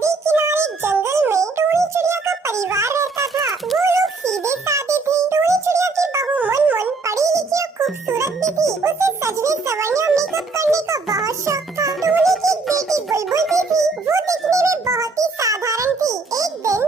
नदी किनारे जंगल में टोनी चिड़िया का परिवार रहता था। वो लोग सीधे साधे थे। टोनी चिड़िया की बहू मुनमुन पढ़ी लिखी और खूबसूरत भी थी। उसे सजने संवरने और मेकअप करने का बहुत शौक था। टोनी की एक बेटी बुलबुल भी थी। वो दिखने में बहुत ही साधारण थी। एक दिन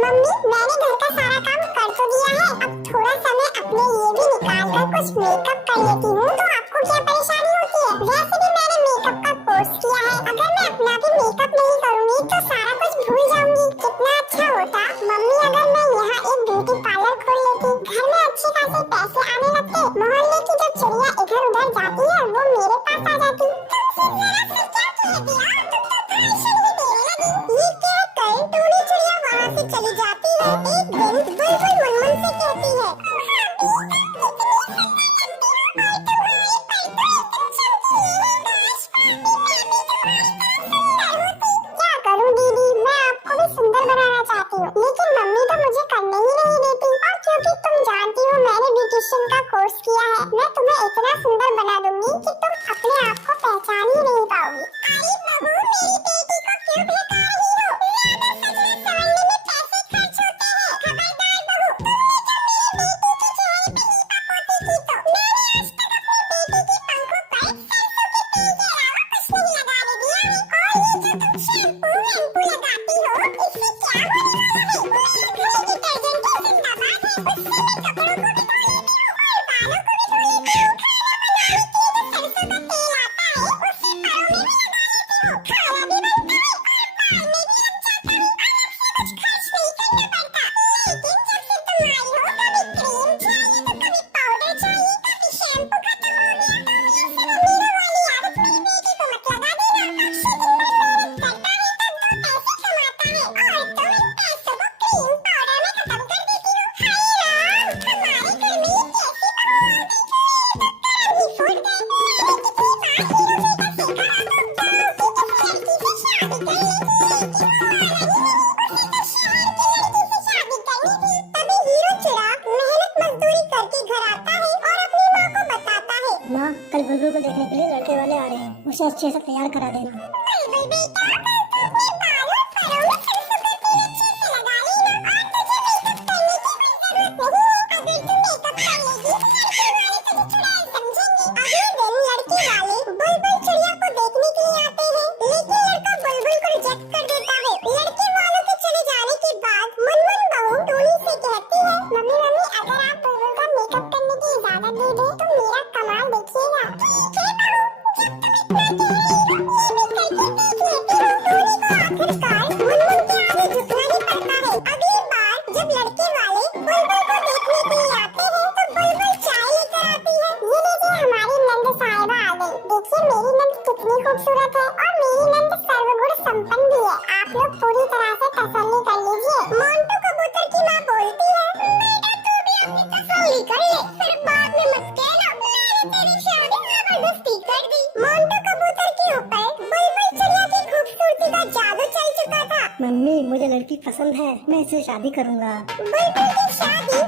मम्मी, मैंने घर का सारा काम कर तो दिया है, अब थोड़ा समय अपने लिए भी निकाल कर कुछ मेकअप कर लेती हूँ, तो आपको क्या परेशानी होती है? वैसे भी मैंने मेकअप का कोर्स किया है, अगर मैं अपना भी मेकअप नहीं करूँगी तो सारा कुछ भूल जाऊंगी। कितना अच्छा होता मम्मी अगर मैं यहाँ एक ब्यूटी पार्लर खोल लेती, घर में अच्छे खासे पैसे आने लगते, मोहल्ले की जब चिड़िया इधर उधर जाती है वो मेरे पास आ जाती। ये कहकर टोनी चिड़िया वहाँ से चली जाती है। एक दिन बुलबुल मुनमुन से कहती है, क्या करूँ दीदी, मैं आपको भी सुंदर बनाना चाहती हूँ, लेकिन मम्मी तो मुझे करने ही नहीं देती। और क्योंकि तुम जानती हो मैंने ब्यूटिशियन का कोर्स किया है, मैं तुम्हें इतना सुंदर बना दूंगी कि तुम अपने आप को पहचान ही नहीं पाओगी। अरे बहू, मेरी बेटी को क्यों बहका रही हो? सजने संवरने में पैसे खर्च होते हैं। खबरदार बहू, तुमने जब मेरी बेटी के चेहरे पे लीपा पोती की तो मैंने आज तक अपनी बेटी के पंखों पर सरसों के तेल के अलावा कुछ नहीं लगाने दिया है। और ये जो तुम शैम्पू वैम्पू लगाती हो, इससे क्या होने वाला है? घर में डिटर्जेंट की जिंदाबाद है, उससे मैं कपड़ों को भी धो लेती हूँ और बालों को भी धो लेती हूँ। खाना बनाने के लिए जो सरसों का तेल आता है, उससे परों में भी लगा लेती हूँ। खाना भी बनता है और बाल में भी लग जाता है। अलग से कुछ खर्च नहीं करना पड़ता। लेकिन जब से तुम आई हो, कभी क्रीम चाहिए तो कभी पाउडर चाहिए, कभी शैम्पू खत्म हो गया तो ये सिर्फ वाली आदत मेरी बेटी को मत लगा देना। अक्षय दिन भर मेहनत करता है तब 2 पैसे कमाता है और तुम इन पैसों को क्रीम पाउडर में खत्म कर देती हो। हाय राम, हमारे घर में ये कैसी बहू आ गई? करम ही फूट गए। कितनी बार हीरो से कहा कि उसे किसी शादी करनी थी, तो मेरी किसी और की लड़की से शादी कर ली थी। तभी हीरो चिड़ा मेहनत मजदूरी करके घर आता है और अपनी माँ को बताता है, माँ, कल बुलबुल को देखने के लिए लड़के वाले आ रहे हैं, उसे अच्छे से तैयार करा देना। बुलबुल बेटा, कल तू अपने बालों परों में सरसों का तेल अच्छे से लगा लेना और तुझे मेकअप करने की कोई जरूरत नहीं है। अगर तू मेकअप कर लेगी तो लड़के वाले तुझे चुड़ैल समझेंगे। अगले दिन लड़के वाले बुलबुल चिड़िया को देखने के लिए आते हैं, लेकिन लड़का बुलबुल को रिजेक्ट कर देता है। लड़के वालों के चले जाने के बाद मुनमुन बहू टोनी से कहती है, मम्मी अगर आप बुलबुल का मेकअप करने की इजाजत दे दें तो मेरा कमाल देखिएगा। ठीक है बहू, जब तुम इतना कह रही हो, ये भी करके देख लेती हूँ। टोनी को आखिरकार मुनमुन के आगे झुकना ही पड़ता है। अगली बार जब लड़के वाले बुलबुल को देखने के लिए आते हैं तो बुलबुल चाय लेकर आती है। ये लीजिए, हमारी नंद साहिबा आ गई। देखिए मेरी नंद कितनी खूबसूरत है और मेरी नंद सर्वगुण संपन्न भी है। आप लोग पूरी तरह से तसल्ली कर लीजिए। मोंटू कबूतर की माँ बोलती है, बेटा तू भी अपनी तसल्ली कर ले, फिर बाद में मत कहना मैंने तेरी शादी जबरदस्ती कर दी। मोंटू कबूतर के ऊपर बुलबुल चिड़िया की खूबसूरती का जादू चल चुका था। मम्मी, मुझे लड़की पसंद है, मैं इससे शादी करूंगा। बुलबुल की शादी